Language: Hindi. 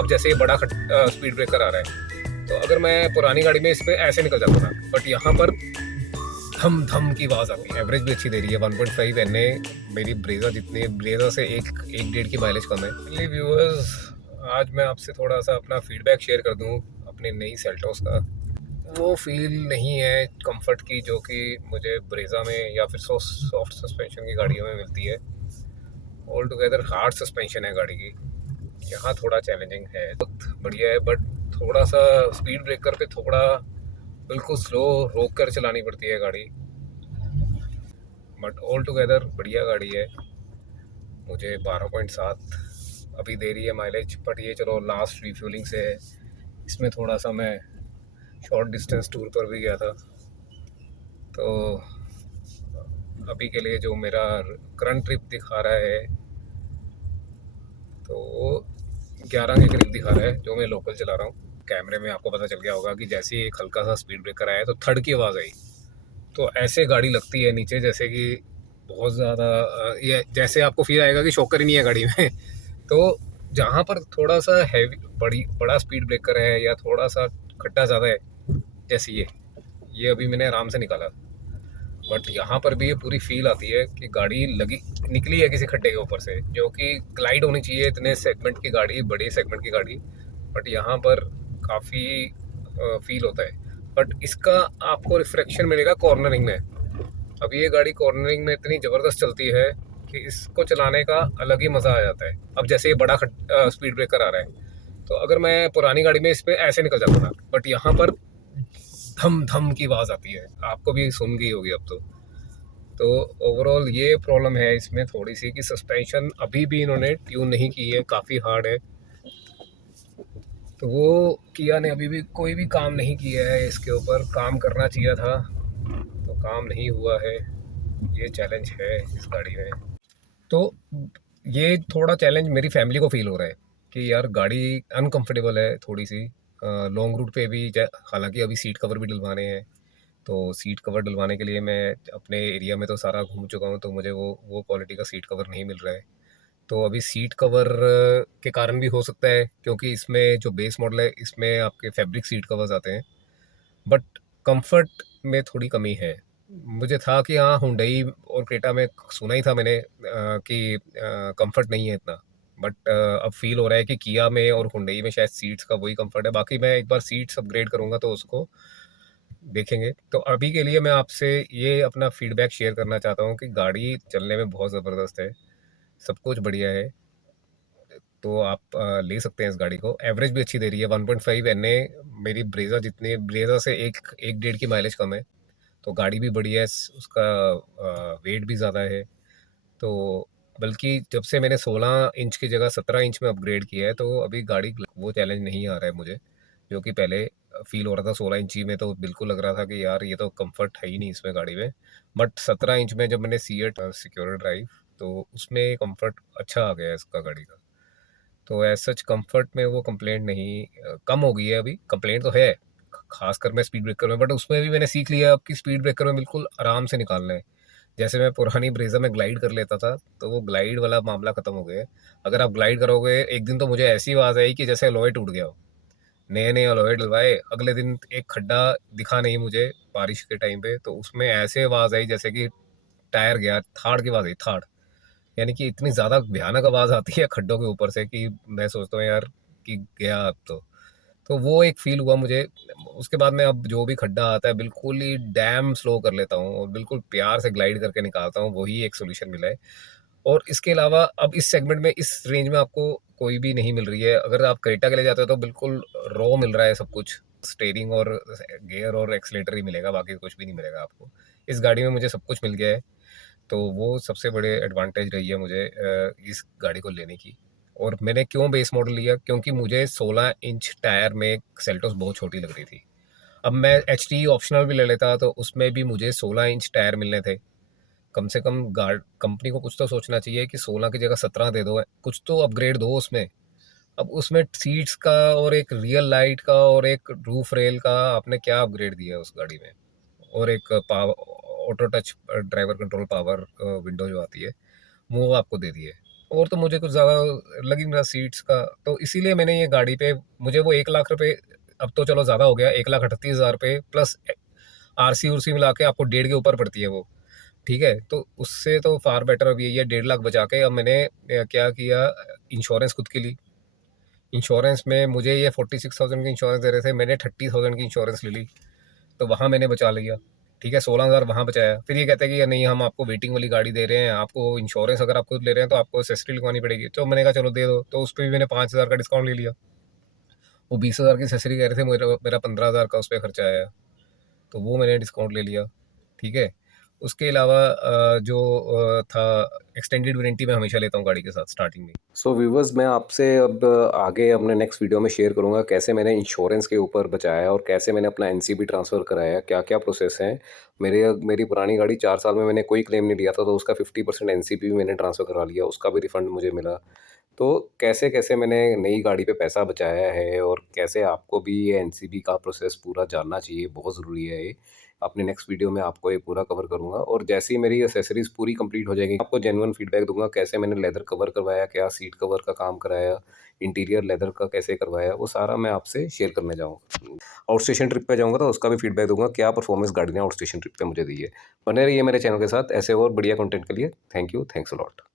अब जैसे ये बड़ा स्पीड ब्रेकर आ रहा है, तो अगर मैं पुरानी गाड़ी में इस पर ऐसे निकल जाता था, बट यहाँ पर धम धम की आवाज़ आती है। एवरेज भी अच्छी दे रही है, 1.5 एनए मेरी ब्रेजा जितनी, ब्रेजा से एक डेढ़ की माइलेज कम है। चलिए व्यूअर्स, आज मैं आपसे थोड़ा सा अपना फीडबैक शेयर कर दूँ अपनी नई सेल्टोस का। वो फील नहीं है कंफर्ट की जो कि मुझे ब्रेजा में या फिर सॉफ्ट सस्पेंशन की गाड़ियों में मिलती है। ऑल टुगेदर हार्ड सस्पेंशन है गाड़ी की, यहाँ थोड़ा चैलेंजिंग है। बहुत बढ़िया है, बट थोड़ा सा स्पीड ब्रेकर पे थोड़ा बिल्कुल स्लो रोक कर चलानी पड़ती है गाड़ी, बट ऑल टुगेदर बढ़िया गाड़ी है। मुझे 12.7 अभी दे रही है माइलेज, बट ये चलो लास्ट रिफ्यूलिंग से है। इसमें थोड़ा सा मैं शॉर्ट डिस्टेंस टूर पर भी गया था, तो अभी के लिए जो मेरा करंट ट्रिप दिखा रहा है तो वो 11 के करीब दिखा रहा है जो मैं लोकल चला रहा हूँ। कैमरे में आपको पता चल गया होगा कि जैसे ही एक हल्का सा स्पीड ब्रेकर आया तो थर्ड की आवाज़ आई, तो ऐसे गाड़ी लगती है नीचे जैसे कि बहुत ज़्यादा, ये जैसे आपको फील आएगा कि शॉकर ही नहीं है गाड़ी में। तो जहाँ पर थोड़ा सा हैवी बड़ा स्पीड ब्रेकर है या थोड़ा सा खड्डा ज़्यादा है, जैसे ये अभी मैंने आराम से निकाला, बट यहाँ पर भी ये पूरी फील आती है कि गाड़ी लगी निकली है किसी खड्डे के ऊपर से, जो कि ग्लाइड होनी चाहिए इतने सेगमेंट की गाड़ी, बड़े सेगमेंट की गाड़ी, बट यहाँ पर काफ़ी फील होता है। बट इसका आपको रिफ्लेक्शन मिलेगा कॉर्नरिंग में। अब ये गाड़ी कॉर्नरिंग में इतनी ज़बरदस्त चलती है कि इसको चलाने का अलग ही मज़ा आ जाता है। अब जैसे ये बड़ा स्पीड ब्रेकर आ रहा है, तो अगर मैं पुरानी गाड़ी में इस पर ऐसे निकल जाता था, बट यहाँ पर धम धम की आवाज़ आती है, आपको भी सुन गई होगी अब तो ओवरऑल ये प्रॉब्लम है इसमें थोड़ी सी कि सस्पेंशन अभी भी इन्होंने ट्यून नहीं की है, काफ़ी हार्ड है। तो वो किया ने अभी भी कोई भी काम नहीं किया है, इसके ऊपर काम करना चाहिए था, तो काम नहीं हुआ है। ये चैलेंज है इस गाड़ी में। तो ये थोड़ा चैलेंज मेरी फैमिली को फील हो रहा है कि यार गाड़ी अनकंफर्टेबल है थोड़ी सी, लॉन्ग रूट पे भी। हालांकि अभी सीट कवर भी डलवाने हैं, तो सीट कवर डलवाने के लिए मैं अपने एरिया में तो सारा घूम चुका हूँ, तो मुझे वो क्वालिटी का सीट कवर नहीं मिल रहा है। तो अभी सीट कवर के कारण भी हो सकता है, क्योंकि इसमें जो बेस मॉडल है इसमें आपके फैब्रिक सीट कवर्स आते हैं, बट कंफर्ट में थोड़ी कमी है। मुझे था कि हाँ, हुंडई और क्रेटा में सुना ही था मैंने कि कंफर्ट नहीं है इतना, बट अब फील हो रहा है कि किया में और हुंडई में शायद सीट्स का वही कंफर्ट है। बाकी मैं एक बार सीट्स अपग्रेड करूँगा तो उसको देखेंगे। तो अभी के लिए मैं आपसे ये अपना फीडबैक शेयर करना चाहता हूँ कि गाड़ी चलने में बहुत ज़बरदस्त है, सब कुछ बढ़िया है, तो आप ले सकते हैं इस गाड़ी को। एवरेज भी अच्छी दे रही है, 1.5 एनए मेरी ब्रेजा जितनी, ब्रेजा से एक डेढ़ की माइलेज कम है, तो गाड़ी भी बढ़िया है। उसका वेट भी ज़्यादा है, तो बल्कि जब से मैंने 16 इंच की जगह 17 इंच में अपग्रेड किया है, तो अभी गाड़ी वो चैलेंज नहीं आ रहा है मुझे, जो कि पहले फील हो रहा था। 16 इंची में तो बिल्कुल लग रहा था कि यार ये तो कंफर्ट है ही नहीं इसमें गाड़ी में, बट 17 इंच में जब मैंने सीएट सिक्योर ड्राइव, तो उसमें कंफर्ट अच्छा आ गया है इसका गाड़ी का। तो एज सच कंफर्ट में वो कंप्लेंट नहीं, कम हो गई है। अभी कंप्लेंट तो है, खासकर मैं स्पीड ब्रेकर में, बट उसमें भी मैंने सीख लिया अब कि स्पीड ब्रेकर में बिल्कुल आराम से निकालना है। जैसे मैं पुरानी ब्रेजा में ग्लाइड कर लेता था, तो वो ग्लाइड वाला मामला खत्म हो गया है। अगर आप ग्लाइड करोगे एक दिन, तो मुझे ऐसी आवाज़ आई कि जैसे अलॉय टूट गया हो। नए नए अलॉय डलवाए, अगले दिन एक खड्डा दिखा नहीं मुझे बारिश के टाइम पे, तो उसमें ऐसे आवाज़ आई जैसे कि टायर गया, थाड़ की आवाज़ आई, थाड़। यानी कि इतनी ज़्यादा भयानक आवाज़ आती है खड्डों के ऊपर से कि मैं सोचता हूँ यार कि गया अब तो वो एक फ़ील हुआ मुझे। उसके बाद मैं अब जो भी खड्डा आता है बिल्कुल ही डैम स्लो कर लेता हूँ और बिल्कुल प्यार से ग्लाइड करके निकालता हूँ, वही एक सॉल्यूशन मिला है। और इसके अलावा अब इस सेगमेंट में, इस रेंज में आपको कोई भी नहीं मिल रही है। अगर आप क्रेटा के लिए जाते हो तो बिल्कुल रॉ मिल रहा है सब कुछ, स्टीयरिंग और गियर और एक्सीलेटर ही मिलेगा, बाकी कुछ भी नहीं मिलेगा आपको। इस गाड़ी में मुझे सब कुछ मिल गया है, तो वो सबसे बड़े एडवांटेज रही है मुझे इस गाड़ी को लेने की। और मैंने क्यों बेस मॉडल लिया, क्योंकि मुझे 16 इंच टायर में सेल्टोस बहुत छोटी लग रही थी। अब मैं एच टी ऑप्शनल भी ले लेता तो उसमें भी मुझे 16 इंच टायर मिलने थे। कम से कम गार्ड कंपनी को कुछ तो सोचना चाहिए कि 16 की जगह 17 दे दो, कुछ तो अपग्रेड दो उसमें। अब उसमें सीट्स का और एक रियल लाइट का और एक रूफ रेल का आपने क्या अपग्रेड दिया है उस गाड़ी में, और एक power auto touch driver control power window जो आती है, वो आपको दे दी है। और तो मुझे कुछ ज़्यादा लग ही नहीं रहा सीट्स का, तो इसीलिए मैंने ये गाड़ी पे मुझे वो 1 लाख रुपए, अब तो चलो ज़्यादा हो गया, 1,38,000 रुपये प्लस आरसी उरसी मिला के आपको 1.5 के ऊपर पड़ती है वो। ठीक है, तो उससे तो फार बेटर अब यही है, 1.5 लाख बचा के अब मैंने क्या किया, इंश्योरेंस खुद की ली। इंश्योरेंस में मुझे ये 46,000 की इंश्योरेंस दे रहे थे, मैंने 30,000 की इंश्योरेंस ले ली, तो वहाँ मैंने बचा लिया। ठीक है, 16,000 वहाँ बचाया। फिर ये कहते हैं कि नहीं, हम आपको वेटिंग वाली गाड़ी दे रहे हैं, आपको इंश्योरेंस अगर आप खुद ले रहे हैं तो आपको एसेसरी लगवानी पड़ेगी। तो मैंने कहा चलो दे दो, तो उस पर भी मैंने 5,000 का डिस्काउंट ले लिया। वो 20,000 की एसेसरी कह रहे थे, मेरा 15,000 का उस पर खर्चा आया, तो वो मैंने डिस्काउंट ले लिया। ठीक है, उसके अलावा जो था, एक्सटेंडेड वारंटी मैं हमेशा लेता हूँ गाड़ी के साथ स्टार्टिंग में। सो व्यूवर्स, मैं आपसे अब आगे अपने नेक्स्ट वीडियो में शेयर करूँगा कैसे मैंने इंश्योरेंस के ऊपर बचाया और कैसे मैंने अपना एनसीबी ट्रांसफ़र कराया, क्या क्या प्रोसेस हैं। मेरी पुरानी गाड़ी 4 साल में मैंने कोई क्लेम नहीं लिया था, तो उसका 50% एनसीबी भी मैंने ट्रांसफ़र करा लिया, उसका भी रिफ़ंड मुझे मिला। तो कैसे-कैसे मैंने नई गाड़ी पे पैसा बचाया है और कैसे आपको भी ये एनसीबी का प्रोसेस पूरा जानना चाहिए, बहुत ज़रूरी है ये। अपने नेक्स्ट वीडियो में आपको ये पूरा कवर करूँगा, और जैसे ही मेरी एक्सेसरीज़ पूरी कंप्लीट हो जाएगी, आपको जेन्युइन फीडबैक दूँगा कैसे मैंने लेदर कवर करवाया, क्या सीट कवर का काम कराया, इंटीरियर लेदर का कैसे करवाया, वो सारा मैं आपसे शेयर करने जाऊँगा। आउट स्टेशन ट्रिप पे जाऊँगा तो उसका भी फीडबैक दूँगा, क्या परफॉर्मेंस गाड़ी ने आउट स्टेशन ट्रिप पे मुझे दी है। बने रहिए मेरे चैनल के साथ ऐसे और बढ़िया कंटेंट के लिए। Thank you, thanks a lot.